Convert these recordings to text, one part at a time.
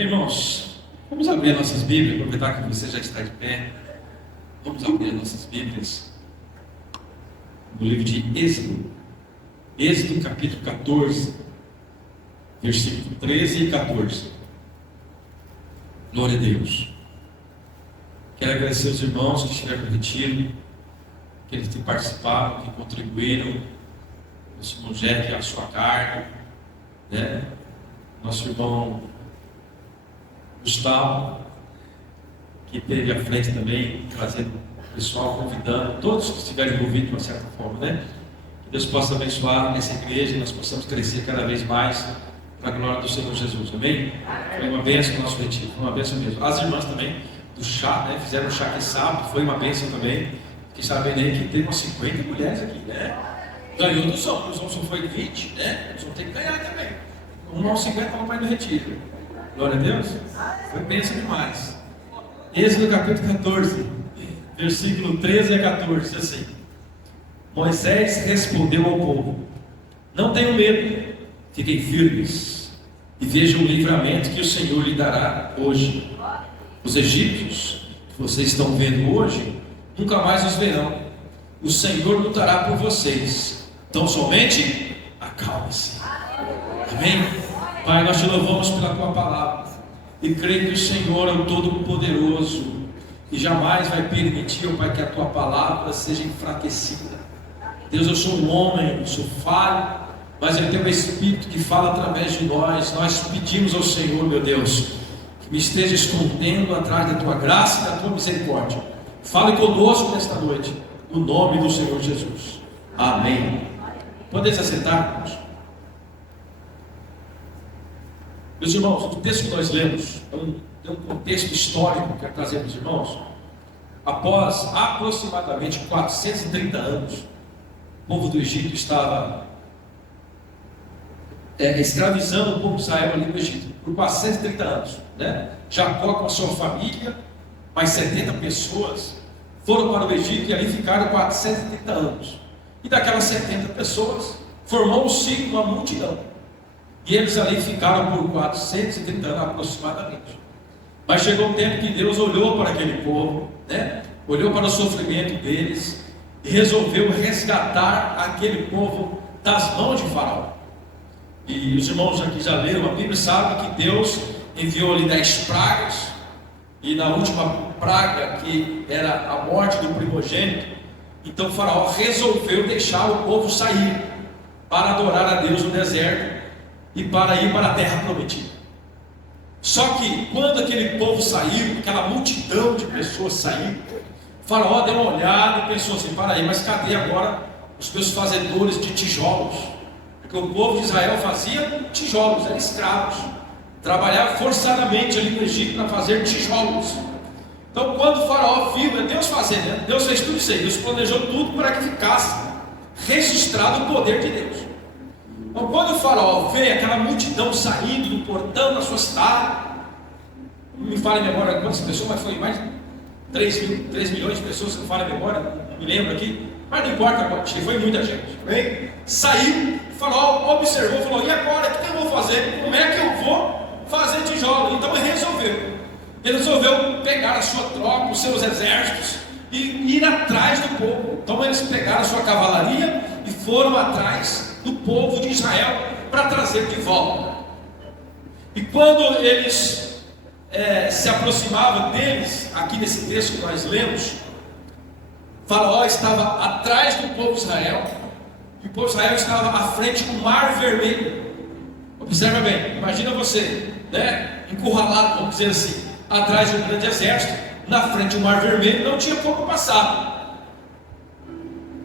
Amém, irmãos? Vamos abrir nossas Bíblias, aproveitar que você já está de pé. Vamos abrir nossas Bíblias no livro de Êxodo. Êxodo capítulo 14, versículo 13 e 14. Glória a Deus. Quero agradecer aos irmãos que estiveram no retiro, aqueles que participaram, que contribuíram. Nosso irmão Jack, a sua carga, né? Nosso irmão Gustavo, que esteve à frente também, trazendo o pessoal, convidando todos que estiverem envolvidos de uma certa forma, né? Que Deus possa abençoar essa igreja e nós possamos crescer cada vez mais para a glória do Senhor Jesus, amém? Foi uma bênção o nosso retiro, foi uma bênção mesmo. As irmãs também do chá, né? Fizeram o chá aqui sábado, foi uma bênção também. Fiquei sabendo aí que tem umas 50 mulheres aqui, né? Ganhou dos homens, os homens só foi 20, né? Os homens têm que ganhar também. Aos 50 vão para ir no retiro. Glória a Deus. Foi bênção demais. Êxodo capítulo 14, versículo 13 a 14, assim: Moisés respondeu ao povo: não tenham medo, fiquem firmes e vejam o livramento que o Senhor lhe dará hoje. Os egípcios que vocês estão vendo hoje, nunca mais os verão. O Senhor lutará por vocês. Então somente acalme-se. Amém? Pai, nós te louvamos pela tua palavra e creio que o Senhor é o Todo-Poderoso e jamais vai permitir, ó Pai, que a tua palavra seja enfraquecida. Deus, eu sou um homem, eu sou falho, mas eu tenho um Espírito que fala através de nós. Nós pedimos ao Senhor, meu Deus, que me esteja escondendo atrás da tua graça e da tua misericórdia. Fale conosco nesta noite, no nome do Senhor Jesus. Amém. Podem se assentar, irmãos? Meus irmãos, o texto que nós lemos é um contexto histórico que quero trazer para os irmãos. Após aproximadamente 430 anos, o povo do Egito estava escravizando o povo de Israel ali no Egito, por 430 anos, né? Jacó com a sua família, mais 70 pessoas, foram para o Egito e ali ficaram 430 anos. E daquelas 70 pessoas, formou-se uma multidão. E eles ali ficaram por 430 anos aproximadamente. Mas chegou um tempo que Deus olhou para aquele povo, né? Olhou para o sofrimento deles e resolveu resgatar aquele povo das mãos de Faraó. E os irmãos aqui já leram a Bíblia, sabem que Deus enviou ali 10 pragas. E na última praga, que era a morte do primogênito, então Faraó resolveu deixar o povo sair para adorar a Deus no deserto e para ir para a terra prometida. Só que quando aquele povo saiu, aquela multidão de pessoas saiu, Faraó deu uma olhada e pensou assim: para aí, mas cadê agora os meus fazedores de tijolos? Porque o povo de Israel fazia tijolos, eram escravos, trabalhava forçadamente ali no Egito para fazer tijolos. Então quando o Faraó viu, Deus fazendo, né? Deus fez tudo isso aí, Deus planejou tudo para que ficasse registrado o poder de Deus. Então quando o Faraó vê aquela multidão saindo do portão da sua cidade, não me fala em memória quantas pessoas, mas foi mais de 3 milhões de pessoas, não fala em memória, não me lembro aqui, mas não importa, foi muita gente, bem? Saiu, o Faraó observou, falou: e agora, o que eu vou fazer? Como é que eu vou fazer tijolo? Então ele resolveu pegar a sua tropa, os seus exércitos e ir atrás do povo. Então eles pegaram a sua cavalaria e foram atrás do povo de Israel para trazer de volta. E quando eles se aproximavam deles, aqui nesse texto que nós lemos, Faraó estava atrás do povo de Israel e o povo de Israel estava à frente do Mar Vermelho. Observa bem, imagina você, né, encurralado, vamos dizer assim, atrás de um grande exército, na frente do Mar Vermelho, não tinha como passar.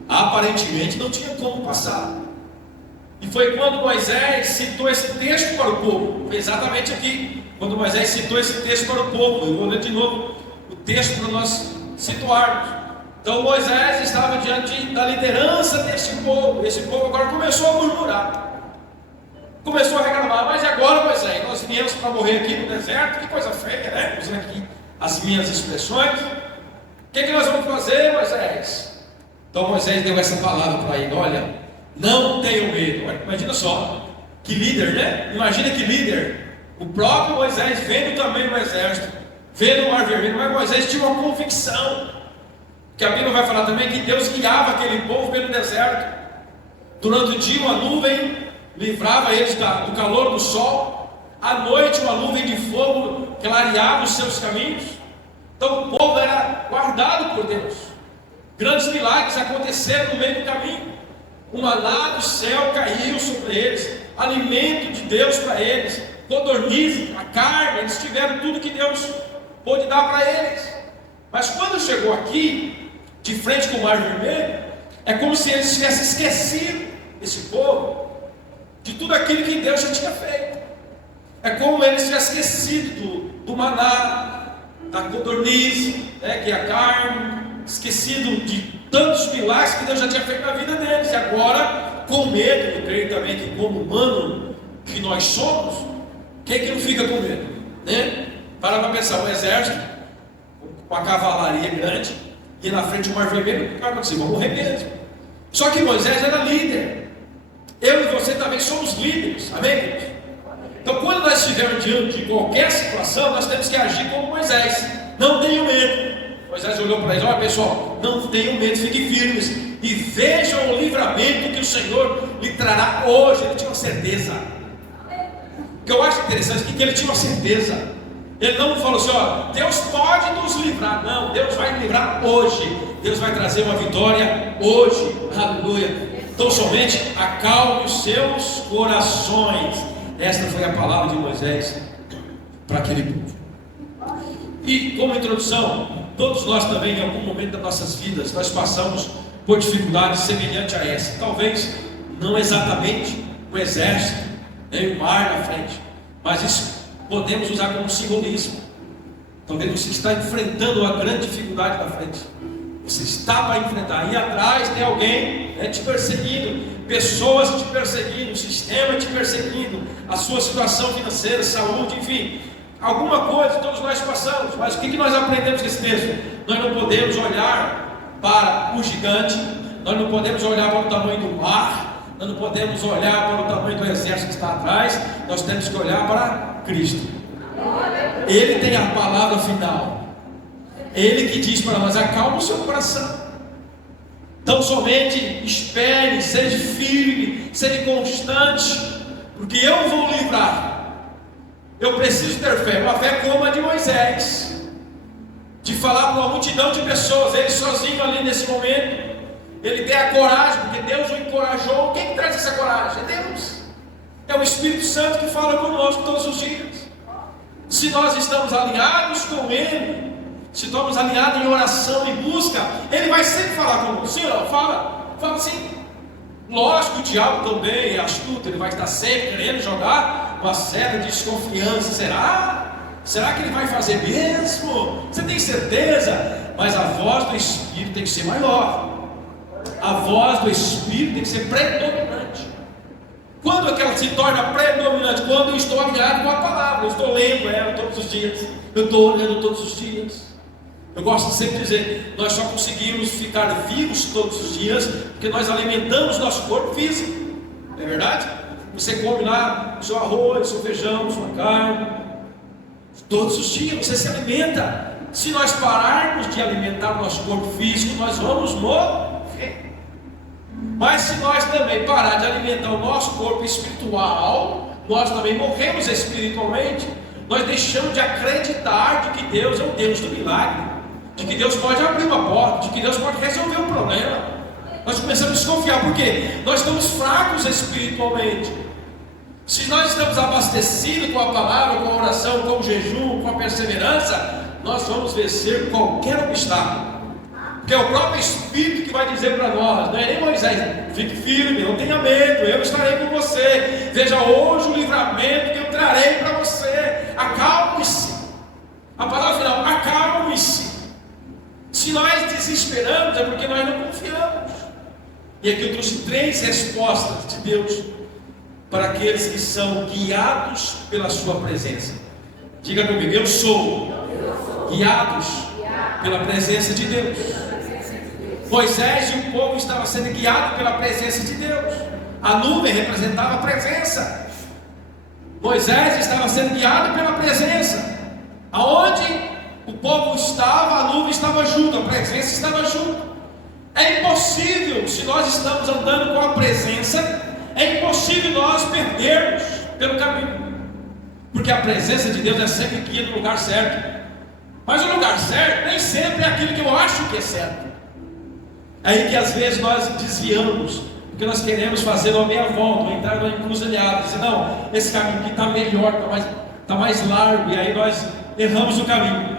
Aparentemente não tinha como passar. E foi quando Moisés citou esse texto para o povo. Foi exatamente aqui, quando Moisés citou esse texto para o povo. Eu vou ler de novo o texto para nós situarmos. Então Moisés estava diante da liderança desse povo. Esse povo agora começou a murmurar, começou a reclamar: mas agora, Moisés, nós viemos para morrer aqui no deserto, que coisa feia, né? Usando aqui as minhas expressões. O que nós vamos fazer, Moisés? Então Moisés deu essa palavra para ele: olha, não tenham medo. Imagina só, que líder, né? Imagina que líder O próprio Moisés, vendo também o exército, vendo o mar vermelho, mas Moisés tinha uma convicção, que a Bíblia vai falar também que Deus guiava aquele povo pelo deserto. Durante o dia uma nuvem livrava eles do calor do sol, à noite uma nuvem de fogo clareava os seus caminhos. Então o povo era guardado por Deus. Grandes milagres aconteceram no meio do caminho. O maná do céu caiu sobre eles, alimento de Deus para eles, codorniz, a carne, eles tiveram tudo que Deus pôde dar para eles. Mas quando chegou aqui, de frente com o mar vermelho, é como se eles tivessem esquecido, esse povo, de tudo aquilo que Deus já tinha feito. É como eles tivessem esquecido do maná, da codorniz, que é a carne, esquecido de tantos milagres que Deus já tinha feito na vida deles. E agora, com medo, eu creio também que como humano que nós somos, quem que não fica com medo? Né? Para pensar, um exército, uma cavalaria grande, e na frente do mar vermelho, o que vai acontecer? Vão morrer mesmo. Só que Moisés era líder. Eu e você também somos líderes, amém, queridos? Então quando nós estivermos diante de qualquer situação, nós temos que agir como Moisés. Não tenham medo. Moisés olhou para eles: olha pessoal, não tenham medo, fiquem firmes e vejam o livramento que o Senhor lhe trará hoje. Ele tinha uma certeza. O que eu acho interessante é que ele tinha uma certeza. Ele não falou assim: ó, Deus pode nos livrar. Não, Deus vai nos livrar hoje. Deus vai trazer uma vitória hoje. Aleluia. Então somente acalme os seus corações. Esta foi a palavra de Moisés para aquele povo. E como introdução, todos nós também em algum momento das nossas vidas nós passamos por dificuldades semelhantes a essa. Talvez não exatamente o exército, nem o mar na frente, mas isso podemos usar como simbolismo. Talvez você está enfrentando uma grande dificuldade na frente. Você está para enfrentar. E atrás tem alguém te perseguindo, pessoas te perseguindo, o sistema te perseguindo, a sua situação financeira, saúde, enfim, alguma coisa todos nós passamos. Mas o que nós aprendemos com esse texto? Nós não podemos olhar para o gigante, nós não podemos olhar para o tamanho do mar, nós não podemos olhar para o tamanho do exército que está atrás. Nós temos que olhar para Cristo. Ele tem a palavra final. Ele que diz para nós: acalma o seu coração. Então somente espere, seja firme, seja constante, porque eu vou livrar. Eu preciso ter fé, uma fé como a de Moisés, de falar para uma multidão de pessoas. Ele sozinho ali nesse momento, ele tem a coragem, porque Deus o encorajou. Quem que traz essa coragem? É Deus. É o Espírito Santo que fala conosco todos os dias. Se nós estamos alinhados com Ele, se estamos alinhados em oração e busca, Ele vai sempre falar conosco. Sim, não? Fala sim. Lógico, o diabo também é astuto. Ele vai estar sempre querendo jogar uma série de desconfiança. Será que ele vai fazer mesmo? Você tem certeza? Mas a voz do Espírito tem que ser maior. A voz do Espírito tem que ser predominante. Quando é que ela se torna predominante? Quando eu estou alinhado com a palavra. Eu estou lendo ela todos os dias. Eu estou olhando todos os dias. Eu gosto de sempre dizer: nós só conseguimos ficar vivos todos os dias porque nós alimentamos nosso corpo físico. Não é verdade? Você come lá o seu arroz, o seu feijão, a sua carne. Todos os dias você se alimenta. Se nós pararmos de alimentar o nosso corpo físico, nós vamos morrer. Mas se nós também parar de alimentar o nosso corpo espiritual, nós também morremos espiritualmente. Nós deixamos de acreditar de que Deus é o Deus do milagre, de que Deus pode abrir uma porta, de que Deus pode resolver um problema. Nós começamos a desconfiar, porque nós estamos fracos espiritualmente. Se nós estamos abastecidos com a palavra, com a oração, com o jejum, com a perseverança, nós vamos vencer qualquer obstáculo. Porque é o próprio Espírito que vai dizer para nós, não é nem Moisés: fique firme, não tenha medo, eu estarei com você. Veja hoje o livramento que eu trarei para você. Acalme-se. A palavra final: acalme-se. Se nós desesperamos, é porque nós não confiamos. E aqui eu trouxe 3 respostas de Deus para aqueles que são guiados pela sua presença. Diga comigo: eu sou guiados pela presença de Deus. Moisés e o povo estavam sendo guiados pela presença de Deus. A nuvem representava a presença. Moisés estava sendo guiado pela presença. Aonde o povo estava, a nuvem estava junto, a presença estava junto. É impossível, se nós estamos andando com a presença, é impossível nós perdermos pelo caminho, porque a presença de Deus é sempre guia no lugar certo. Mas o lugar certo nem sempre é aquilo que eu acho que é certo. É aí que às vezes nós desviamos, porque nós queremos fazer uma meia volta, ou entrar numa encruzilhada, dizer, não, esse caminho aqui está melhor, está mais largo, e aí nós erramos o caminho.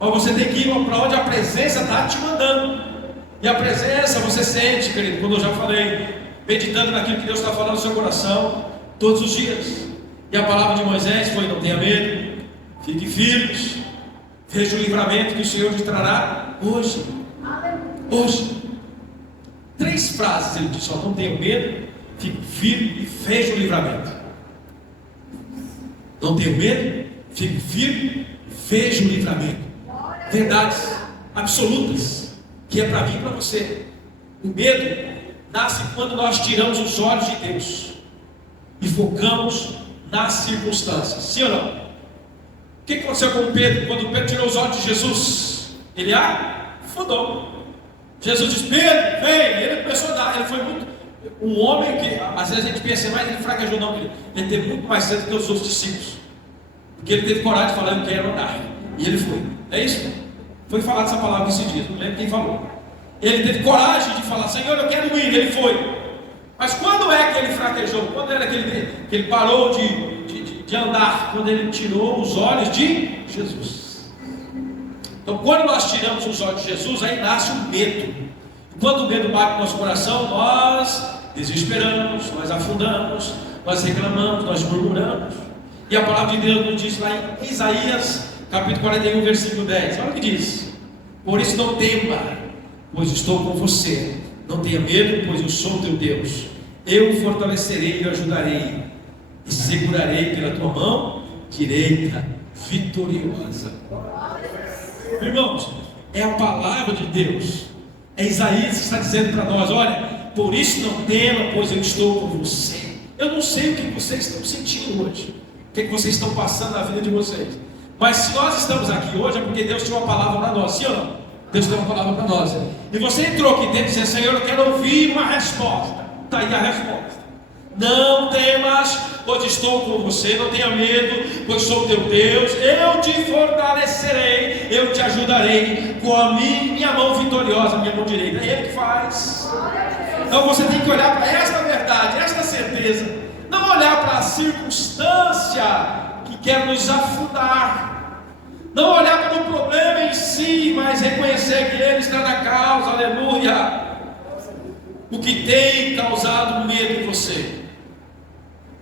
Mas você tem que ir para onde a presença está te mandando. E a presença você sente, querido, como eu já falei, meditando naquilo que Deus está falando no seu coração, todos os dias. E a palavra de Moisés foi: não tenha medo, fique firmes, veja o livramento que o Senhor te trará hoje. Hoje. 3 frases ele disse: não tenha medo, fique firme e veja o livramento. Não tenha medo, fique firme e veja o livramento. Verdades absolutas, que é para mim e para você. O medo nasce quando nós tiramos os olhos de Deus e focamos nas circunstâncias. Sim ou não? O que aconteceu com Pedro? Quando Pedro tirou os olhos de Jesus, ele afundou. Jesus disse: Pedro, vem. Ele começou a dar. Ele foi muito um homem que às vezes a gente pensa, mas ele fraquejou. Não, ele teve muito mais cedo que os outros discípulos, porque ele teve coragem de falar: eu quero andar. E ele foi. É isso? Foi falado essa palavra esses dias, não lembro quem falou. Ele teve coragem de falar: Senhor, eu quero ir. Ele foi. Mas quando é que ele fraquejou? Quando era que ele parou de andar? Quando ele tirou os olhos de Jesus. Então, quando nós tiramos os olhos de Jesus, aí nasce o medo. E quando o medo bate no nosso coração, nós desesperamos, nós afundamos, nós reclamamos, nós murmuramos. E a palavra de Deus nos diz lá em Isaías, capítulo 41, versículo 10. Olha o que diz: por isso não tema, pois estou com você. Não tenha medo, pois eu sou teu Deus. Eu o fortalecerei e o ajudarei, e segurarei pela tua mão direita, vitoriosa. Irmãos, é a palavra de Deus. É Isaías que está dizendo para nós: olha, por isso não tema, pois eu estou com você. Eu não sei o que vocês estão sentindo hoje, o que vocês estão passando na vida de vocês, mas se nós estamos aqui hoje é porque Deus tinha uma palavra para nós. Sim ou não? Deus tem uma palavra para nós. E você entrou aqui dentro e disse: Senhor, eu quero ouvir uma resposta. Está aí a resposta. Não temas, pois estou com você. Não tenha medo, pois sou teu Deus. Eu te fortalecerei, eu te ajudarei com a minha mão vitoriosa, minha mão direita. É Ele que faz. Então você tem que olhar para esta verdade, esta certeza. Não olhar para a circunstância que quer nos afundar. Não olhar para o problema em si, mas reconhecer que Ele está na causa. Aleluia. O que tem causado medo em você?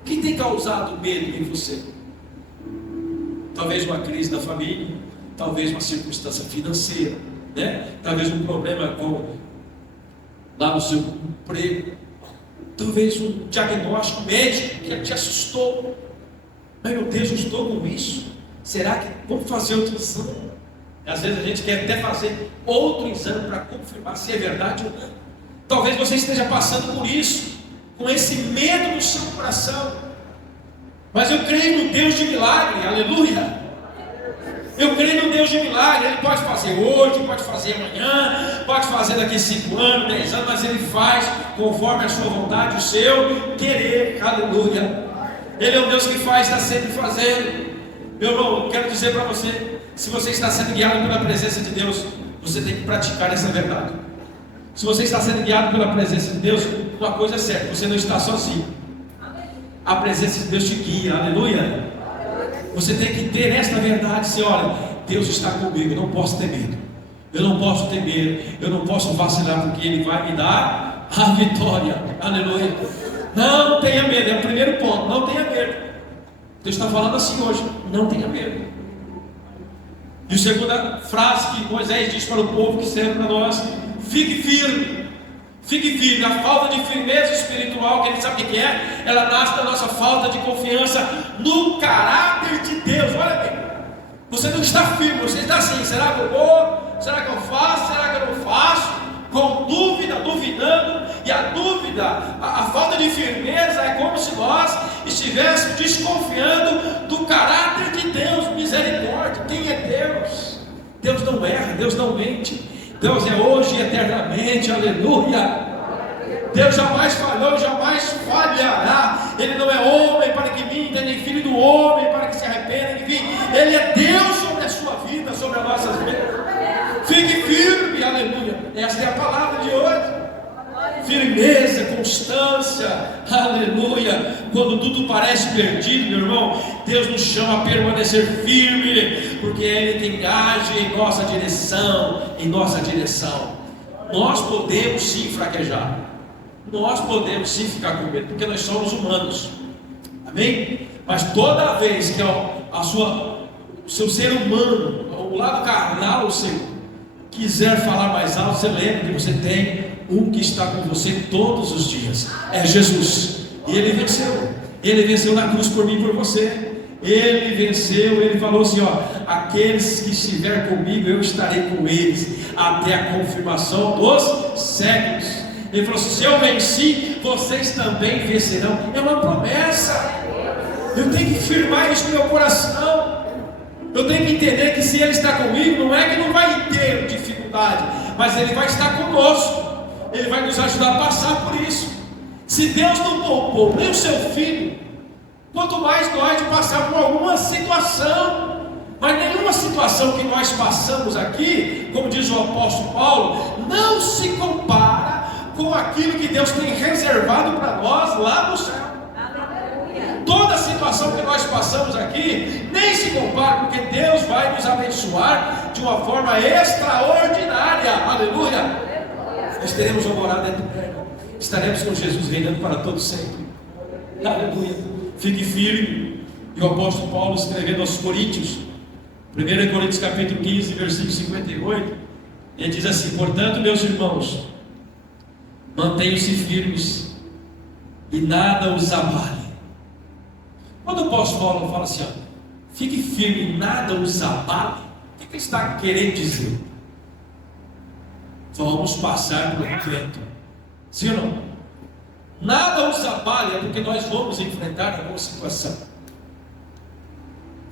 O que tem causado medo em você? Talvez uma crise na família, talvez uma circunstância financeira, né? Talvez um problema lá no seu emprego, talvez um diagnóstico médico que te assustou. Ai meu Deus, eu estou com isso. Será que vamos fazer outro exame? Às vezes a gente quer até fazer outro exame para confirmar se é verdade ou não. Talvez você esteja passando por isso, com esse medo no seu coração. Mas eu creio no Deus de milagre, aleluia. Eu creio no Deus de milagre. Ele pode fazer hoje, pode fazer amanhã, pode fazer daqui 5 anos, 10 anos, mas Ele faz conforme a sua vontade, o seu querer, aleluia. Ele é um Deus que faz, está sempre fazendo. Meu irmão, eu quero dizer para você, se você está sendo guiado pela presença de Deus, você tem que praticar essa verdade. Se você está sendo guiado pela presença de Deus, uma coisa é certa: você não está sozinho. A presença de Deus te guia, aleluia. Você tem que ter esta verdade: se olha, Deus está comigo, eu não posso ter medo, eu não posso ter medo, eu não posso vacilar, porque Ele vai me dar a vitória, aleluia. Não tenha medo, é o primeiro ponto: não tenha medo. Deus está falando assim hoje: não tenha medo. E a segunda frase que Moisés diz para o povo, que serve para nós: fique firme. Fique firme. A falta de firmeza espiritual, que a gente sabe o que é? Ela nasce da nossa falta de confiança no caráter de Deus. Olha bem, você não está firme, você está assim: será que eu vou? Será que eu faço? Será que eu não faço? Com dúvida, duvidando. E E a dúvida, a falta de firmeza é como se nós estivéssemos desconfiando do caráter de Deus. Misericórdia, quem é Deus? Deus não erra, Deus não mente, Deus é hoje e eternamente, aleluia. Deus jamais falhou, jamais falhará. Ele não é homem para que minta, nem filho do homem para que se arrependa. Enfim, Ele é Deus sobre a sua vida, sobre as nossas vidas. Fique firme, aleluia. Esta é a palavra de hoje. Firmeza, constância, aleluia. Quando tudo parece perdido, meu irmão, Deus nos chama a permanecer firme, porque é Ele quem age em nossa direção, Nós podemos sim fraquejar, nós podemos sim ficar com medo, porque nós somos humanos, amém? Mas toda vez que o seu ser humano, o lado carnal, o seu, quiser falar mais alto, você lembra que você tem um que está com você todos os dias, é Jesus, e Ele venceu na cruz por mim e por você. Ele venceu, Ele falou assim, aqueles que estiver comigo, eu estarei com eles, até a confirmação dos séculos. Ele falou assim, se eu venci, vocês também vencerão. É uma promessa. Eu tenho que firmar isso no meu coração. Eu tenho que entender que se Ele está comigo, não é que não vai ter dificuldade, mas Ele vai estar conosco. Ele vai nos ajudar a passar por isso. Se Deus não poupou nem o seu filho, quanto mais nós de passar por alguma situação. Mas nenhuma situação que nós passamos aqui, como diz o apóstolo Paulo, não se compara com aquilo que Deus tem reservado para nós lá no céu. Toda situação que nós passamos aqui nem se compara, porque Deus vai nos abençoar de uma forma extraordinária. Aleluia! Nós teremos uma morada eterna, estaremos com Jesus reinando para todo sempre. Aleluia! Fique firme. E o apóstolo Paulo, escrevendo aos Coríntios, 1 Coríntios capítulo 15, versículo 58, ele diz assim: portanto, meus irmãos, mantenham-se firmes e nada os abale. Quando o apóstolo Paulo fala assim, fique firme e nada os abale, o que ele está querendo dizer? Vamos passar por um vento, sim ou não? Nada os abale, é porque nós vamos enfrentar alguma situação.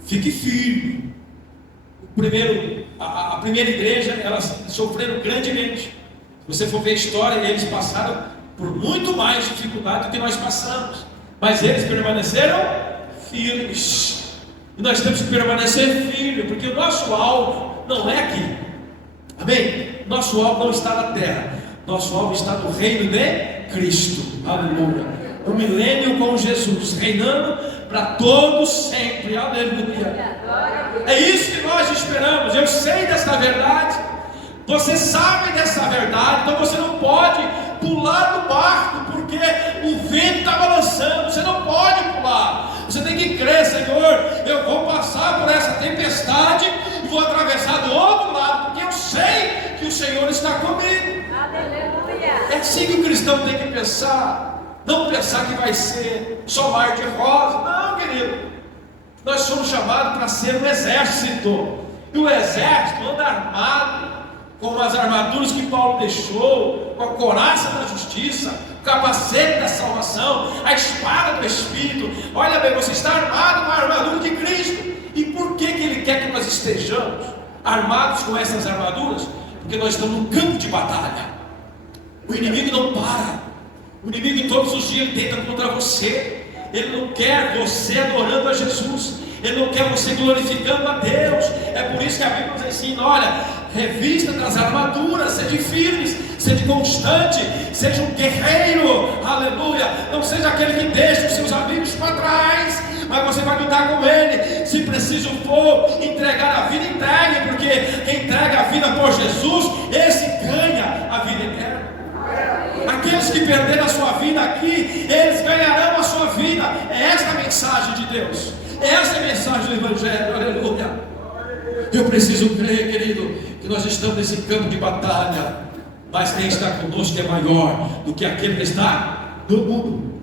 Fique firme. A primeira igreja, elas sofreram grandemente. Se você for ver a história, eles passaram por muito mais dificuldade do que nós passamos, mas eles permaneceram firmes. E nós temos que permanecer firmes, porque o nosso alvo não é aqui, amém? Nosso alvo não está na terra, nosso alvo está no reino de Cristo, aleluia. O milênio com Jesus, reinando para todos sempre, aleluia. É isso que nós esperamos. Eu sei dessa verdade, você sabe dessa verdade, então você não pode pular do barco, porque o vento está balançando. Você não pode pular, você tem que crer: Senhor, eu vou passar por essa tempestade e vou atravessar do outro lado, porque eu sei que o Senhor está comigo. Aleluia. É assim que o cristão tem que pensar. Não pensar que vai ser só mar de rosa. Não, querido. Nós somos chamados para ser um exército. E o exército anda armado, com as armaduras que Paulo deixou, com a couraça da justiça, o capacete da salvação, a espada do Espírito. Olha bem, você está armado com a armadura de Cristo. E por que Ele quer que nós estejamos armados com essas armaduras? Porque nós estamos no campo de batalha. O inimigo não para. O inimigo todos os dias tenta contra você. Ele não quer você adorando a Jesus, ele não quer você glorificando a Deus. É por isso que a Bíblia nos ensina: olha, revista das armaduras, seja firmes, seja constante, seja um guerreiro, aleluia. Não seja aquele que deixa os seus amigos para trás, mas você vai lutar com ele. Se preciso for entregar a vida, entregue, porque quem entrega a vida por Jesus, esse ganha a vida eterna. Aqueles que perderam a sua vida aqui, eles ganharão a sua vida. É esta a mensagem de Deus, essa é a mensagem do Evangelho, aleluia. Eu preciso crer, querido, que nós estamos nesse campo de batalha, mas quem está conosco é maior do que aquele que está no mundo.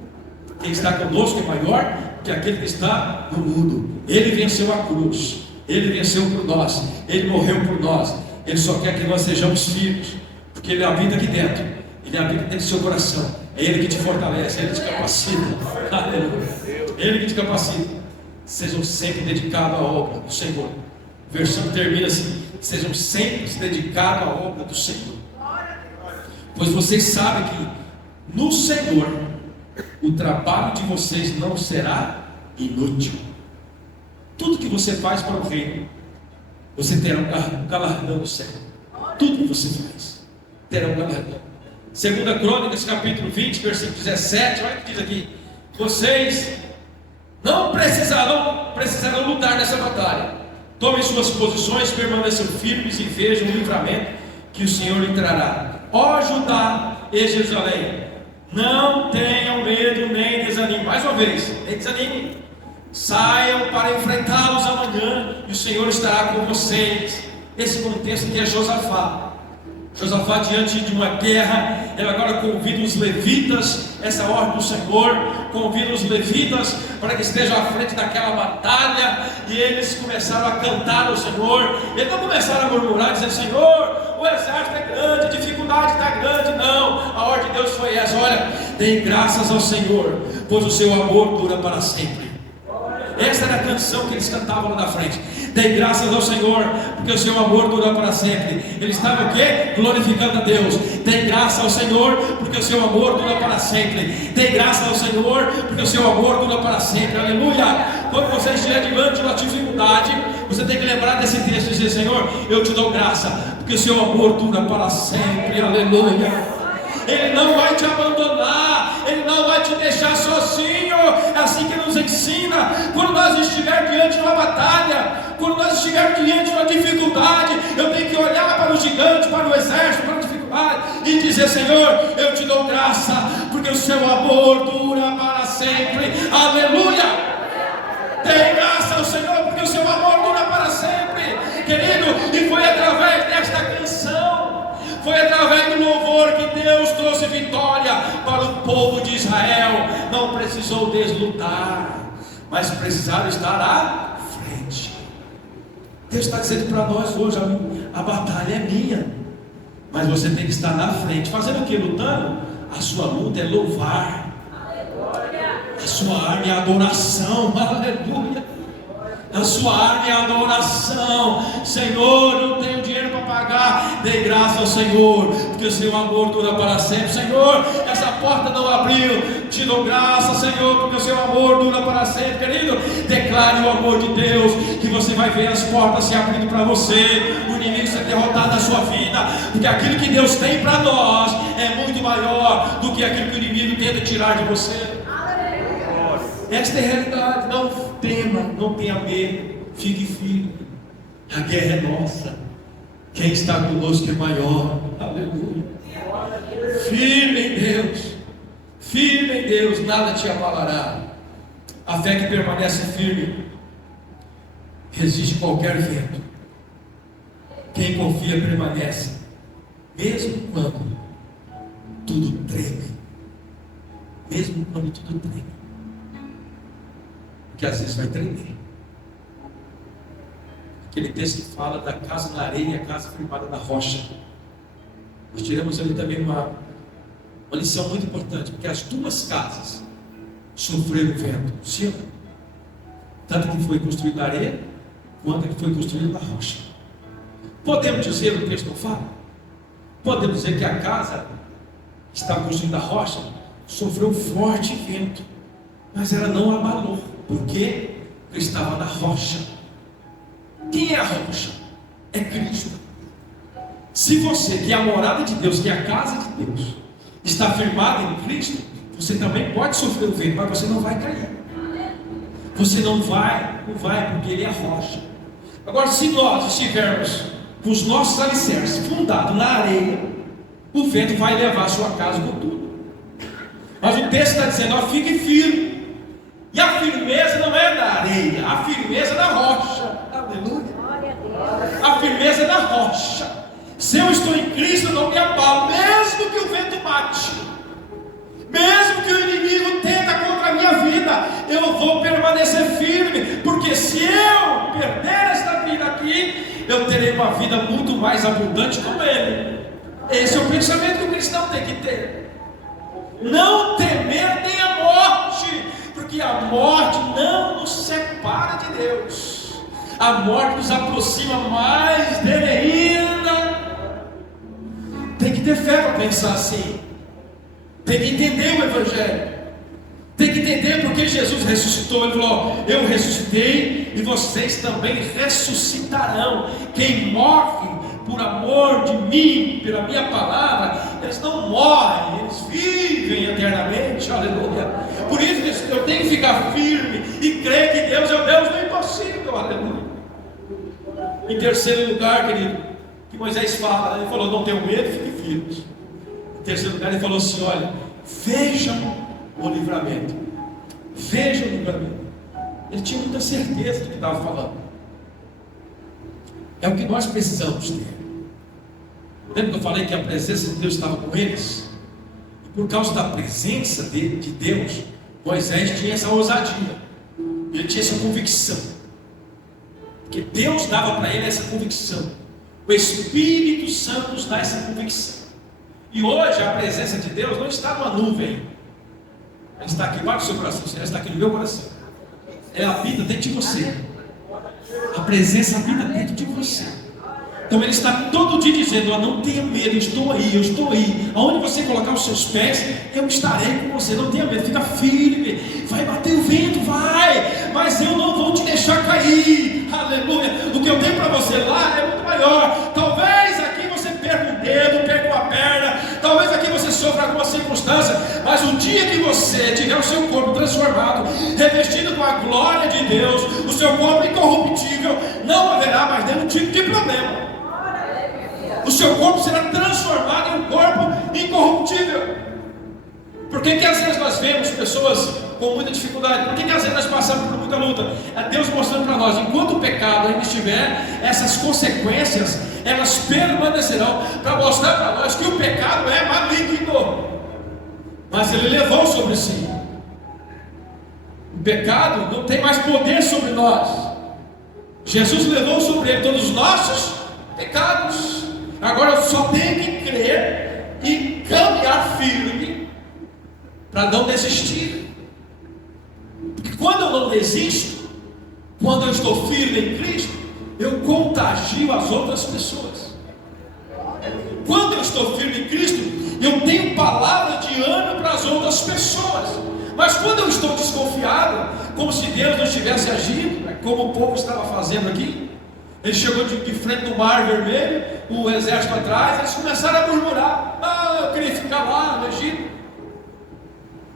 Quem está conosco é maior que aquele que está no mundo. Ele venceu a cruz, ele venceu por nós, ele morreu por nós. Ele só quer que nós sejamos firmes, porque ele habita aqui dentro. Ele habita dentro do seu coração. É Ele que te fortalece, é Ele que te capacita. Aleluia. É Ele que te capacita. Sejam sempre dedicados à obra do Senhor. O versículo termina assim: sejam sempre dedicados à obra do Senhor. Pois vocês sabem que no Senhor o trabalho de vocês não será inútil. Tudo que você faz para o reino, você terá um galardão do céu. Tudo que você faz terá um galardão. 2 Crônicas capítulo 20, versículo 17, olha o que diz aqui: vocês não precisarão lutar nessa batalha. Tomem suas posições, permaneçam firmes e vejam o livramento que o Senhor lhe trará. Ó Judá e Jerusalém, não tenham medo nem desanimem. Mais uma vez, nem desanimem. Saiam para enfrentá-los amanhã, e o Senhor estará com vocês. Esse contexto aqui é Josafá. Josafá, diante de uma guerra, ele agora convida os levitas, essa ordem do Senhor, convida os levitas para que estejam à frente daquela batalha, e eles começaram a cantar ao Senhor. Eles não começaram a murmurar, dizendo: Senhor, o exército é grande, a dificuldade está grande. Não, a ordem de Deus foi essa: olha, deem graças ao Senhor, pois o seu amor dura para sempre. Essa era a canção que eles cantavam lá na frente. Dê graças ao Senhor, porque o seu amor dura para sempre. Eles estavam o quê? Glorificando a Deus. Dê graças ao Senhor, porque o seu amor dura para sempre. Dê graças ao Senhor, porque o seu amor dura para sempre. Aleluia. Quando você estiver diante de uma dificuldade, você tem que lembrar desse texto e dizer: Senhor, eu te dou graça, porque o seu amor dura para sempre. Aleluia. Ele não vai te abandonar, Ele não vai te deixar sozinho. É assim que nos ensina. Quando nós estivermos diante de uma batalha, quando nós estivermos diante de uma dificuldade, eu tenho que olhar para o gigante, para o exército, para a dificuldade e dizer: Senhor, eu te dou graça, porque o seu amor dura para sempre. Aleluia. Dê graça ao Senhor, porque o seu amor dura para sempre, querido. E foi através desta canção, foi através do louvor que Deus trouxe vitória para o povo de Israel. Não precisou deslutar, mas precisaram estar à frente. Deus está dizendo para nós hoje: a batalha é minha, mas você tem que estar na frente. Fazendo o que? Lutando? A sua luta é louvar. A sua arma é a adoração. Aleluia. A sua arma é a adoração. Senhor, não tenho dinheiro para pagar. Dê graça ao Senhor, porque o seu amor dura para sempre. Senhor, essa porta não abriu. Te dou graça, Senhor, porque o seu amor dura para sempre. Querido, declare o amor de Deus, que você vai ver as portas se abrindo para você, o inimigo ser derrotado na sua vida, porque aquilo que Deus tem para nós é muito maior do que aquilo que o inimigo tenta tirar de você. Esta é a realidade. Não tema, não tenha medo, fique firme. A guerra é nossa. Quem está conosco é maior. Aleluia. Firme em Deus, firme em Deus, nada te abalará. A fé que permanece firme resiste qualquer vento. Quem confia permanece, mesmo quando tudo treme. Mesmo quando tudo treme, que às vezes vai tremer. Aquele texto que fala da casa na areia e a casa firmada na rocha. Nós tiramos ali também uma lição muito importante, porque as duas casas sofreram vento, sim, tanto que foi construído na areia, quanto que foi construído na rocha. Podemos dizer, o texto não fala, podemos dizer que a casa que estava construída na rocha sofreu um forte vento, mas ela não abalou. Por quê? Porque estava na rocha. Quem é a rocha? É Cristo. Se você, que é a morada de Deus, que é a casa de Deus, está firmado em Cristo, você também pode sofrer o vento, mas você não vai cair. Você não vai, porque Ele é a rocha. Agora, se nós estivermos com os nossos alicerces fundados na areia, o vento vai levar a sua casa com tudo. Mas o texto está dizendo: ó, fique firme. E a firmeza não é da areia, a firmeza é da rocha. Aleluia. A firmeza é da rocha. Se eu estou em Cristo, eu não me abalo, mesmo que o vento bate, mesmo que o inimigo tenta contra a minha vida, eu vou permanecer firme, porque se eu perder esta vida aqui, eu terei uma vida muito mais abundante com Ele. Esse é o pensamento que o cristão tem que ter. Não temer nem a morte, porque a morte não nos separa de Deus. A morte nos aproxima mais dele ainda. Tem que ter fé para pensar assim. Tem que entender o Evangelho. Tem que entender porque Jesus ressuscitou. Ele falou: eu ressuscitei e vocês também ressuscitarão. Quem morre por amor de mim, pela minha palavra, eles não morrem, eles vivem eternamente. Aleluia. Por isso eu tenho que ficar firme e crer que Deus é o Deus do impossível. Aleluia. Em terceiro lugar, querido, que Moisés fala, ele falou: não tenham medo, fiquem firmes. Em terceiro lugar, ele falou assim: olha, vejam o livramento. Vejam o livramento. Ele tinha muita certeza do que estava falando. É o que nós precisamos ter. Lembra que eu falei que a presença de Deus estava com eles? E por causa da presença de Deus, Moisés tinha essa ousadia. Ele tinha essa convicção. Porque Deus dava para ele essa convicção. O Espírito Santo nos dá essa convicção. E hoje a presença de Deus não está numa nuvem. Ela está aqui embaixo do seu coração, ela está aqui no meu coração. Ela habita dentro de você. A presença habita dentro de você. Então ele está todo dia dizendo: oh, não tenha medo, eu estou aí. Aonde você colocar os seus pés, eu estarei com você. Não tenha medo, fica firme. Vai bater o vento, vai, mas eu não vou te deixar cair. Aleluia. O que eu tenho para você lá é muito maior. Talvez aqui você perca um dedo, perca uma perna, talvez aqui você sofra alguma circunstância, mas o dia que você tiver o seu corpo transformado, revestido com a glória de Deus, o seu corpo incorruptível, não haverá mais nenhum tipo de problema. O seu corpo será transformado em um corpo incorruptível. Por que às vezes nós vemos pessoas com muita dificuldade? Por que às vezes nós passamos por muita luta? É Deus mostrando para nós: enquanto o pecado ainda estiver, essas consequências, elas permanecerão, para mostrar para nós que o pecado é maligno, mas ele levou sobre si. O pecado não tem mais poder sobre nós. Jesus levou sobre ele todos os nossos pecados. Agora eu só tenho que crer e caminhar firme para não desistir. Porque quando eu não desisto, quando eu estou firme em Cristo, eu contagio as outras pessoas. Quando eu estou firme em Cristo, eu tenho palavra de ânimo para as outras pessoas. Mas quando eu estou desconfiado, como se Deus não estivesse agindo, como o povo estava fazendo aqui, ele chegou de frente do Mar Vermelho, o exército atrás, eles começaram a murmurar: ah, eu queria ficar lá no Egito.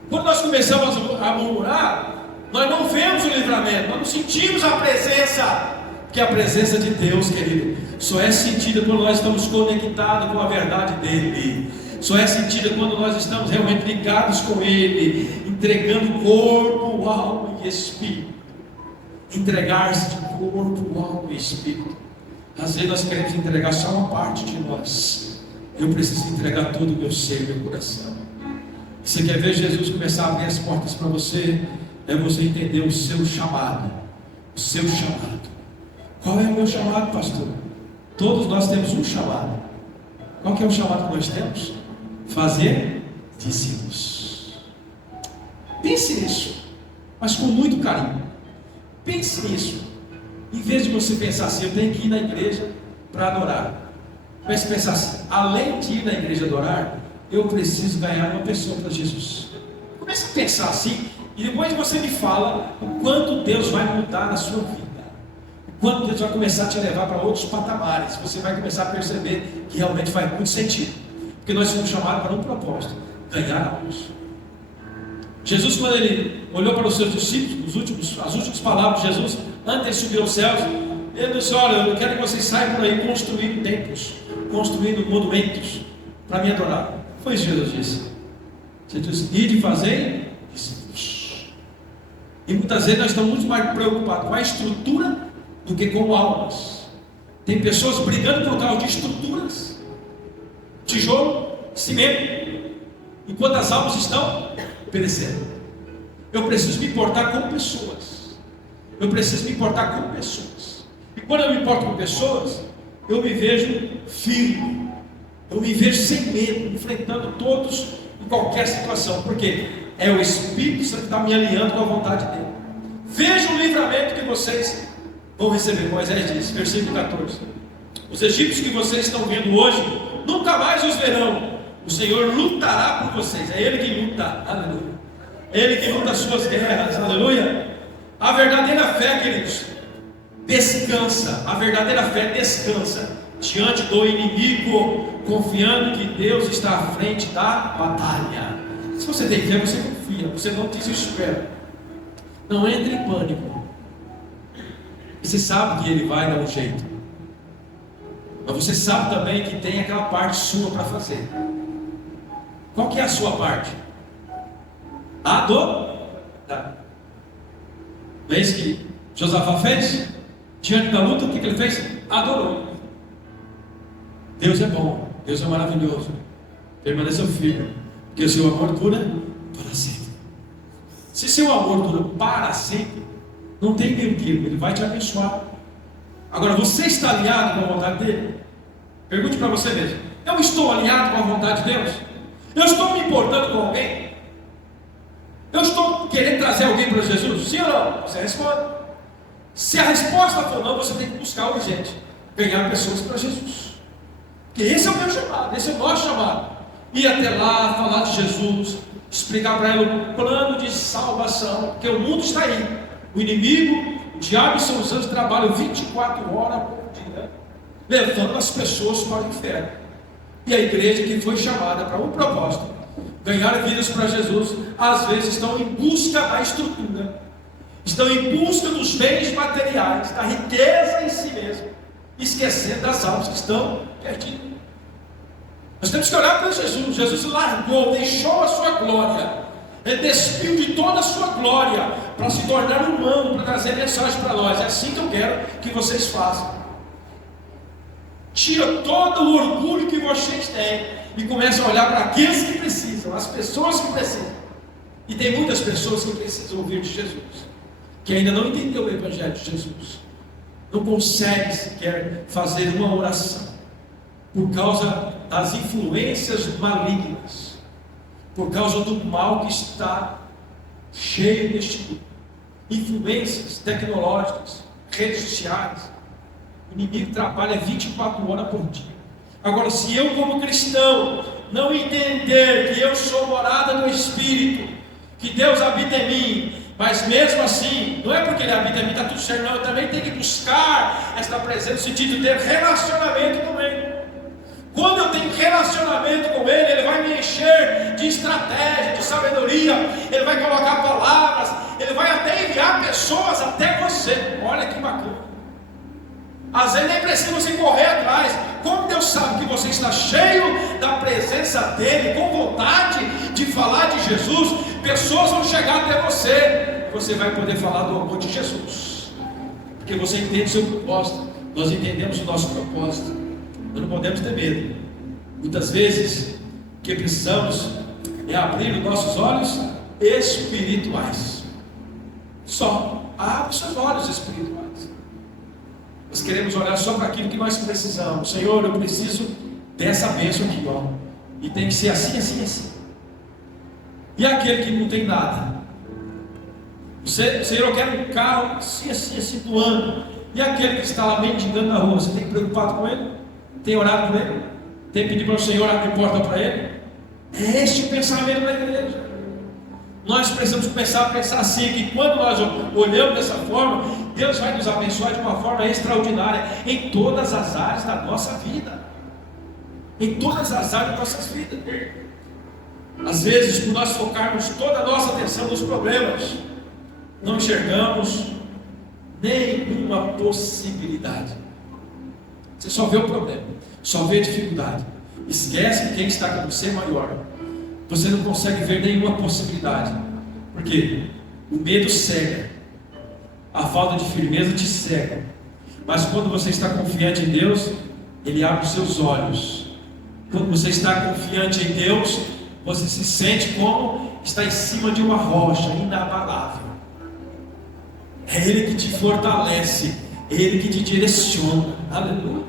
Quando nós começamos a murmurar, nós não vemos o livramento, nós não sentimos a presença. Porque a presença de Deus, querido, só é sentida quando nós estamos conectados com a verdade dEle. Só é sentida quando nós estamos realmente ligados com Ele, entregando corpo, alma e espírito. Entregar-se de corpo, alma e espírito. Às vezes nós queremos entregar só uma parte de nós. Eu preciso entregar todo o meu ser, meu coração. Você quer ver Jesus começar a abrir as portas para você? É você entender o seu chamado. O seu chamado. Qual é o meu chamado, pastor? Todos nós temos um chamado. Qual que é o chamado que nós temos? Fazer discípulos. Pense nisso, mas com muito carinho. Pense nisso. Em vez de você pensar assim: eu tenho que ir na igreja para adorar. Comece a pensar assim: além de ir na igreja adorar, eu preciso ganhar uma pessoa para Jesus. Comece a pensar assim, e depois você me fala o quanto Deus vai mudar na sua vida. O quanto Deus vai começar a te levar para outros patamares. Você vai começar a perceber que realmente faz muito sentido. Porque nós fomos chamados para um propósito: ganhar almas. Jesus, quando ele olhou para os seus discípulos, as últimas palavras de Jesus, antes de subir aos céus, ele disse: olha, eu quero que vocês saiam por aí construindo templos, construindo monumentos para me adorar. Foi isso que Jesus disse. Jesus disse: ide fazer discípulos. E muitas vezes nós estamos muito mais preocupados com a estrutura do que com almas. Tem pessoas brigando por causa de estruturas, tijolo, cimento, enquanto as almas estão perecendo. Eu preciso me importar com pessoas. Eu preciso me importar com pessoas. E quando eu me importo com pessoas, eu me vejo firme. Eu me vejo sem medo, enfrentando todos em qualquer situação, porque é o Espírito Santo que está me alinhando com a vontade dele. Veja o livramento que vocês vão receber. Moisés diz, versículo 14: os egípcios que vocês estão vendo hoje, nunca mais os verão. O Senhor lutará por vocês. É Ele que luta, aleluia. É Ele que luta as suas guerras, aleluia. A verdadeira fé, queridos, descansa. A verdadeira fé descansa diante do inimigo, confiando que Deus está à frente da batalha. Se você tem fé, você confia, você não desespera, não entra em pânico. Você sabe que Ele vai dar um jeito, mas você sabe também que tem aquela parte sua para fazer. Qual que é a sua parte? Adorar. Não é isso que Josafá fez? Diante da luta, o que ele fez? Adorou. Deus é bom, Deus é maravilhoso. Permaneça firme, porque o seu amor dura para sempre. Se seu amor dura para sempre, não tem meio termo, Ele vai te abençoar. Agora, você está alinhado com a vontade dEle? Pergunte para você mesmo: eu estou alinhado com a vontade de Deus? Eu estou me importando com alguém? Eu estou querendo trazer alguém para Jesus? Sim ou não? Você responde. Se a resposta for não, você tem que buscar urgente ganhar pessoas para Jesus, porque esse é o meu chamado, esse é o nosso chamado. Ir até lá, falar de Jesus, explicar para ela o plano de salvação, porque o mundo está aí. O inimigo, o diabo e seus anjos trabalham 24 horas por dia, levando as pessoas para o inferno. E a igreja que foi chamada para um propósito, ganhar vidas para Jesus, às vezes estão em busca da estrutura, estão em busca dos bens materiais, da riqueza em si mesmo, esquecendo das almas que estão perdidas. Nós temos que olhar para Jesus. Jesus largou, deixou a sua glória, Ele despiu de toda a sua glória para se tornar humano, para trazer mensagem para nós. É assim que eu quero que vocês façam. Tira todo o orgulho que vocês têm e começa a olhar para aqueles que precisam, as pessoas que precisam. E tem muitas pessoas que precisam ouvir de Jesus, que ainda não entendeu o Evangelho de Jesus, não consegue sequer fazer uma oração, por causa das influências malignas, por causa do mal que está cheio neste mundo. Influências tecnológicas, redes sociais. O inimigo trabalha 24 horas por dia. Agora, se eu como cristão não entender que eu sou morada do Espírito, que Deus habita em mim, mas mesmo assim, não é porque Ele habita em mim, está tudo certo, não. Eu também tenho que buscar esta presença, no sentido de ter relacionamento com Ele. Quando eu tenho relacionamento com Ele, Ele vai me encher de estratégia, de sabedoria, Ele vai colocar palavras, Ele vai até enviar pessoas até você. Olha que bacana. Às vezes nem precisa você correr atrás. Como Deus sabe que você está cheio da presença dEle, com vontade de falar de Jesus, pessoas vão chegar até você, e você vai poder falar do amor de Jesus, porque você entende o seu propósito. Nós entendemos o nosso propósito. Nós não podemos ter medo. Muitas vezes o que precisamos é abrir os nossos olhos espirituais. Só abre os seus olhos espirituais. Nós queremos olhar só para aquilo que nós precisamos. Senhor, eu preciso dessa bênção aqui, ó, e tem que ser assim, assim, assim. E aquele que não tem nada? Senhor, eu quero um carro assim, assim, assim do ano. E aquele que está lá mendigando na rua, você tem que preocupado com ele? Tem orado por ele? Tem pedido para o Senhor abrir porta para ele? É este o pensamento da igreja. Nós precisamos pensar assim, que quando nós olhamos dessa forma, Deus vai nos abençoar de uma forma extraordinária em todas as áreas da nossa vida. Em todas as áreas das nossas vidas. Às vezes, por nós focarmos toda a nossa atenção nos problemas, não enxergamos nenhuma possibilidade. Você só vê o problema, só vê a dificuldade. Esquece que quem está com você é maior. Você não consegue ver nenhuma possibilidade. Por quê? O medo cega, a falta de firmeza te cega. Mas quando você está confiante em Deus, Ele abre os seus olhos. Quando você está confiante em Deus, você se sente como está em cima de uma rocha inabalável. É Ele que te fortalece, é Ele que te direciona. Aleluia.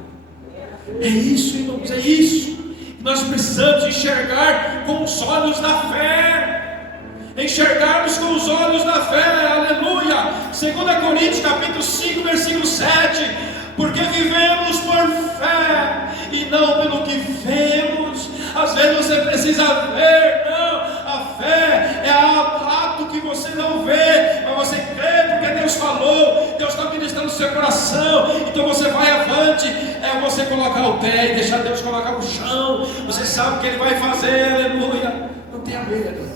É isso, irmãos, é isso. Nós precisamos enxergar com os olhos da fé, enxergarmos com os olhos da fé, aleluia. 2 Coríntios capítulo 5, versículo 7, porque vivemos por fé e não pelo que vemos. Às vezes você precisa ver, não, a fé é ato que você não vê, mas você crê porque Deus falou, Deus está ministrando no seu coração, então você vai avante. É você colocar o pé e deixar Deus colocar o chão. Você sabe o que Ele vai fazer, aleluia. Não tenha medo.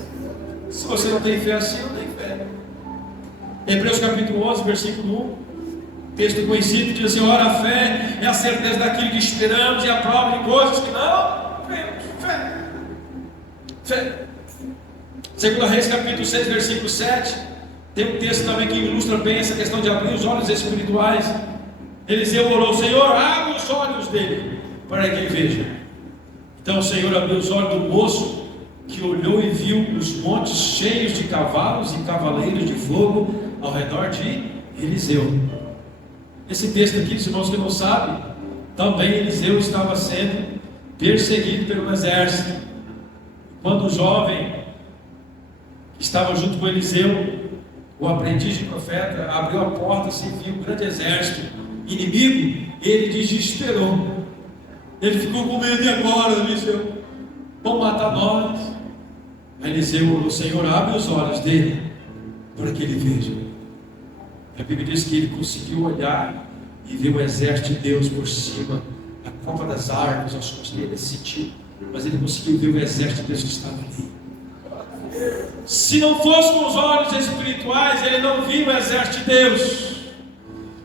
Se você não tem fé assim, não tem fé. Hebreus capítulo 11, versículo 1, texto conhecido, diz assim: ora, a fé é a certeza daquilo que esperamos e a prova de coisas que não vemos. Fé. Fé. 2 Reis capítulo 6, versículo 7, tem um texto também que ilustra bem essa questão de abrir os olhos espirituais. Eliseu orou: Senhor, abre os olhos dele, para que ele veja. Então o Senhor abriu os olhos do moço, que olhou e viu os montes cheios de cavalos e cavaleiros de fogo ao redor de Eliseu. Esse texto aqui, os irmãos que não sabem, também Eliseu estava sendo perseguido pelo exército. Quando o jovem que estava junto com Eliseu, o aprendiz de profeta, abriu a porta e viu um grande exército inimigo, ele desesperou. Ele ficou com medo. E agora, Eliseu? Vão matar nós. Aí Eliseu orou: Senhor, abre os olhos dele, para que ele veja. A Bíblia diz que ele conseguiu olhar e ver o exército de Deus por cima, a copa das árvores, aos sons dele, ele sentiu, mas ele conseguiu ver o exército de Deus que estava ali. Se não fosse com os olhos espirituais, ele não viu o exército de Deus.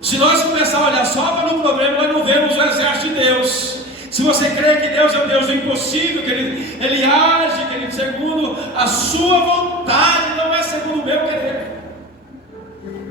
Se nós começarmos a olhar só para o problema, nós não vemos o exército de Deus. Se você crê que Deus é o Deus do impossível, que Ele age, que Ele segundo a sua vontade, não é segundo o meu querer.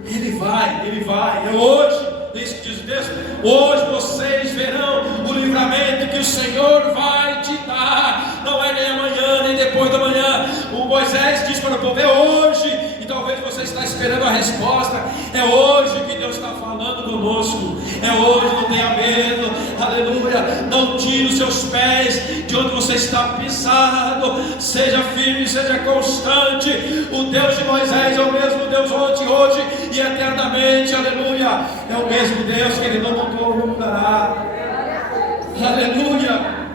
Ele vai, é hoje, isso que diz o texto: hoje vocês verão o livramento que o Senhor vai te dar. Não é nem amanhã, nem depois da manhã. O Moisés diz para o povo: é hoje. E talvez você está esperando a resposta. É hoje que Deus está falando conosco. É hoje, não tenha medo, aleluia. Não tire os seus pés de onde você está pisado. Seja firme, seja constante. O Deus de Moisés é o mesmo Deus ontem, hoje e eternamente, aleluia. É o mesmo Deus que Ele não mudou, não mudará. Aleluia.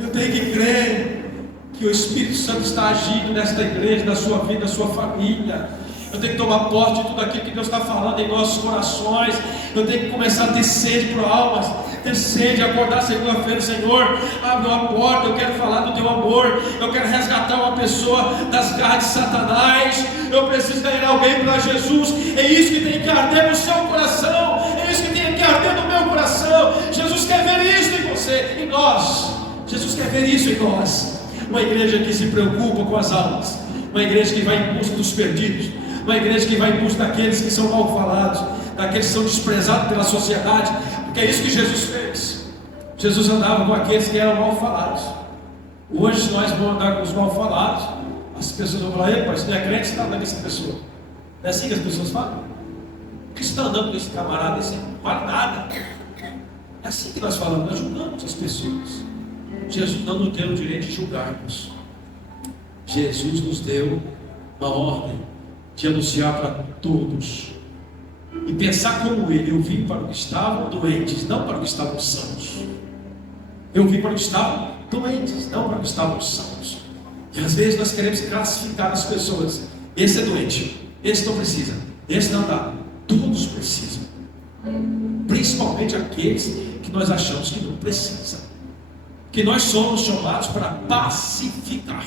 Eu tenho que crer que o Espírito Santo está agindo nesta igreja, na sua vida, na sua família. Eu tenho que tomar posse de tudo aquilo que Deus está falando em nossos corações. Eu tenho que começar a ter sede por almas, ter sede, acordar segunda-feira: Senhor, abre uma porta, eu quero falar do teu amor, eu quero resgatar uma pessoa das garras de Satanás, eu preciso ganhar alguém para Jesus. É isso que tem que arder no seu coração, é isso que tem que arder no meu coração. Jesus quer ver isso em você, em nós. Jesus quer ver isso em nós. Uma igreja que se preocupa com as almas, uma igreja que vai em busca dos perdidos, uma igreja que vai em busca daqueles que são mal falados, daqueles que são desprezados pela sociedade, porque é isso que Jesus fez. Jesus andava com aqueles que eram mal falados. Hoje, se nós vamos andar com os mal falados, as pessoas vão falar: ei, pai, se não é crente, você está andando com essa pessoa. Não é assim que as pessoas falam? Por que você está andando com esse camarada? Esse não vale nada. É assim que nós falamos, nós julgamos as pessoas. Jesus não nos deu o direito de julgarmos. Jesus nos deu uma ordem de anunciar para todos e pensar como Ele. Eu vim para os que estavam doentes, não para os que estavam sãos. Eu vim para os que estavam doentes, não para os que estavam sãos. E às vezes nós queremos classificar as pessoas: esse é doente, esse não precisa, esse não dá. Todos precisam, principalmente aqueles que nós achamos que não precisam. Que nós somos chamados para pacificar,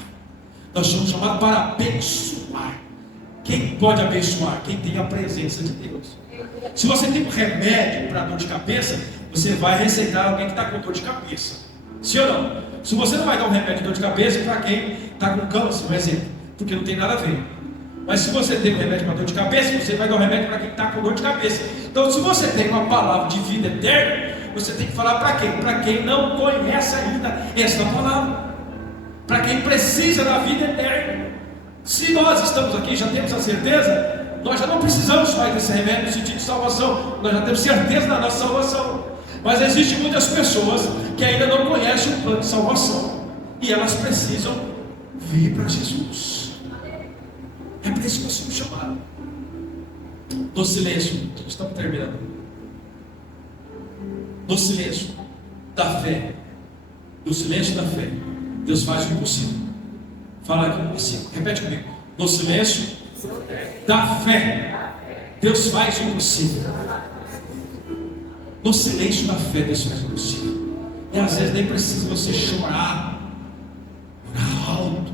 nós somos chamados para abençoar. Quem pode abençoar? Quem tem a presença de Deus. Se você tem um remédio para dor de cabeça, você vai receitar alguém que está com dor de cabeça, sim ou não? Se você não vai dar um remédio de dor de cabeça para quem está com câncer, por exemplo, porque não tem nada a ver. Mas se você tem um remédio para dor de cabeça, você vai dar um remédio para quem está com dor de cabeça. Então, se você tem uma palavra de vida eterna, você tem que falar para quem? Para quem não conhece ainda esta palavra, para quem precisa da vida eterna. Se nós estamos aqui, já temos a certeza, nós já não precisamos mais desse remédio no sentido de salvação, nós já temos certeza da nossa salvação. Mas existem muitas pessoas que ainda não conhecem o plano de salvação. e elas precisam vir para Jesus. É para isso que nós somos chamados. No silêncio, estamos terminando. No silêncio da fé, no silêncio da fé, Deus faz o impossível. Fala aqui assim, repete comigo. No silêncio da fé, Deus faz o impossível. No silêncio da fé, Deus faz o impossível. E às vezes nem precisa você chorar, orar alto.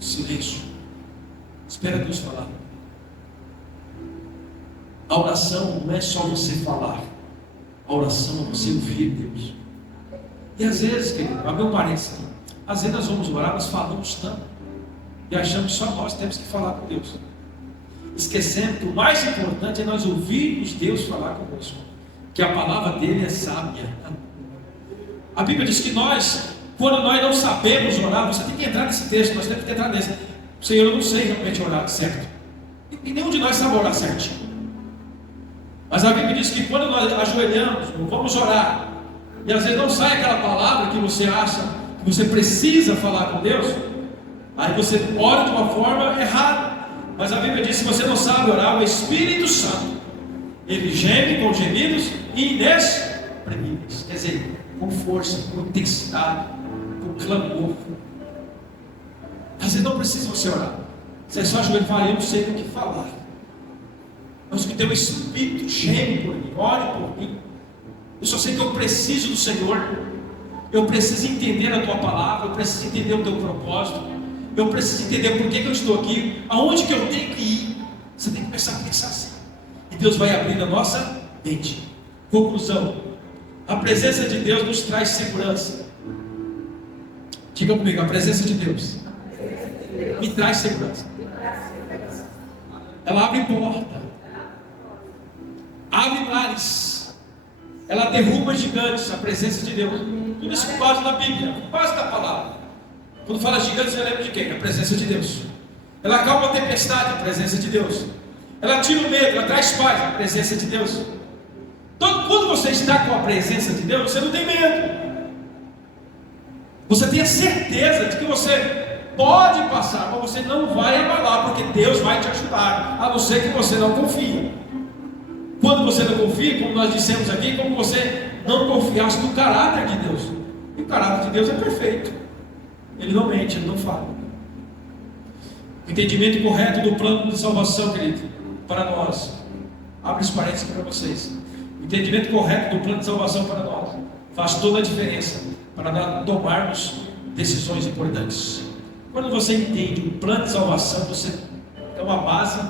Silêncio. Espera Deus falar. A oração não é só você falar. A oração é você ouvir Deus. E às vezes, querido, abre um parênteses aqui. Às vezes nós vamos orar, nós falamos tanto. E achamos que só nós temos que falar com Deus. Esquecendo que o mais importante é nós ouvirmos Deus falar conosco. Que a palavra dele é sábia. A Bíblia diz que quando nós não sabemos orar, você tem que entrar nesse texto, nós temos que entrar nesse. Senhor, eu não sei realmente orar certo. E nenhum de nós sabe orar certinho. Mas a Bíblia diz que quando nós ajoelhamos, vamos orar, e às vezes não sai aquela palavra que você acha que você precisa falar com Deus, aí você ora de uma forma errada. Mas a Bíblia diz que se você não sabe orar, o Espírito Santo, ele geme com gemidos inexprimíveis. Quer dizer, com força, com intensidade, com clamor. Às vezes não precisa você orar. Você só ajoelha e fala, eu não sei o que falar. Mas que teu Espírito geme por mim, ore por mim. Eu só sei que eu preciso do Senhor. Eu preciso entender a tua palavra. Eu preciso entender o teu propósito. Eu preciso entender por que eu estou aqui. Aonde que eu tenho que ir. Você tem que começar a pensar assim. E Deus vai abrindo a nossa mente. Conclusão. A presença de Deus nos traz segurança. Diga comigo, a presença de Deus me traz segurança. Ela abre porta, abre mares, ela derruba gigantes. A presença de Deus, tudo isso com base na Bíblia, com base na palavra. Quando fala gigantes, você lembra de quem? A presença de Deus. Ela acalma a tempestade, a presença de Deus. Ela tira o medo, ela traz paz, a presença de Deus. Então, quando você está com a presença de Deus, você não tem medo. Você tem a certeza de que você pode passar, mas você não vai abalar, porque Deus vai te ajudar, a não ser que você não confie. Quando você não confia, como nós dissemos aqui, como você não confiasse no caráter de Deus. E o caráter de Deus é perfeito. Ele não mente, ele não fala. O entendimento correto do plano de salvação, querido, para nós. Abre os parênteses para vocês. O entendimento correto do plano de salvação para nós faz toda a diferença para nós tomarmos decisões importantes. Quando você entende o plano de salvação, você tem uma base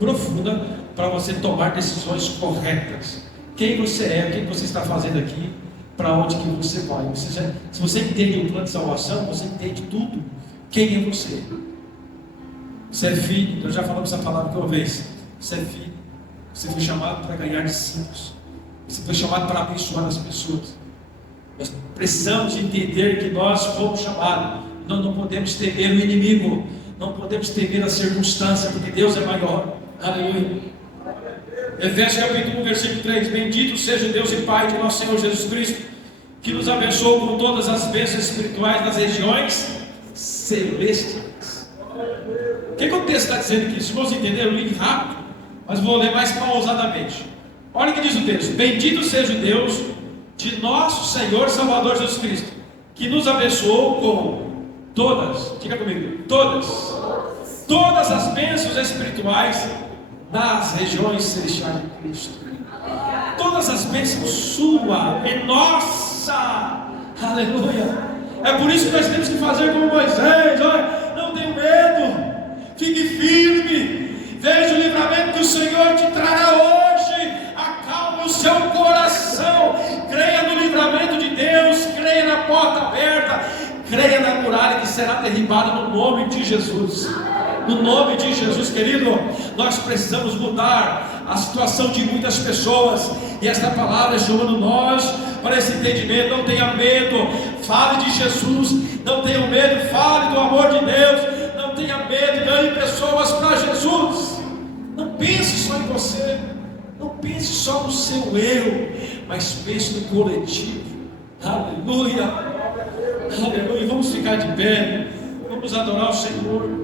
profunda para você tomar decisões corretas. Quem você é, o que você está fazendo aqui, para onde que você vai. Se você entende o plano de salvação, você entende tudo. Quem é você? Você é filho, nós já falamos essa palavra uma vez. Você é filho, você foi chamado para ganhar discípulos, você foi chamado para abençoar as pessoas. Nós precisamos entender que nós fomos chamados. Nós não podemos temer o inimigo, não podemos temer a circunstância, porque Deus é maior. Aleluia. Efésios capítulo 1, versículo 3. Bendito seja Deus e Pai de nosso Senhor Jesus Cristo, que nos abençoou com todas as bênçãos espirituais nas regiões celestes. O que o texto está dizendo aqui? Se vocês entenderam, eu li rápido, mas vou ler mais pausadamente. Olha o que diz o texto: bendito seja o Deus de nosso Senhor Salvador Jesus Cristo, que nos abençoou com todas, diga comigo, todas as bênçãos espirituais nas regiões celestiais de Cristo. Todas as bênçãos sua é nossa. Aleluia. É por isso que nós temos que fazer como Moisés. Olha, não tenha medo, fique firme, veja o livramento que o Senhor te trará hoje. Acalme o seu coração, creia no livramento de Deus, creia na porta aberta, creia na muralha que será derribada no nome de Jesus. No nome de Jesus, querido, nós precisamos mudar a situação de muitas pessoas, e esta palavra é chamando nós para esse entendimento. Não tenha medo, fale de Jesus. Não tenha medo, fale do amor de Deus. Não tenha medo, ganhe pessoas para Jesus. Não pense só em você, não pense só no seu eu, mas pense no coletivo. Aleluia, aleluia. Vamos ficar ficar de pé, vamos adorar o Senhor.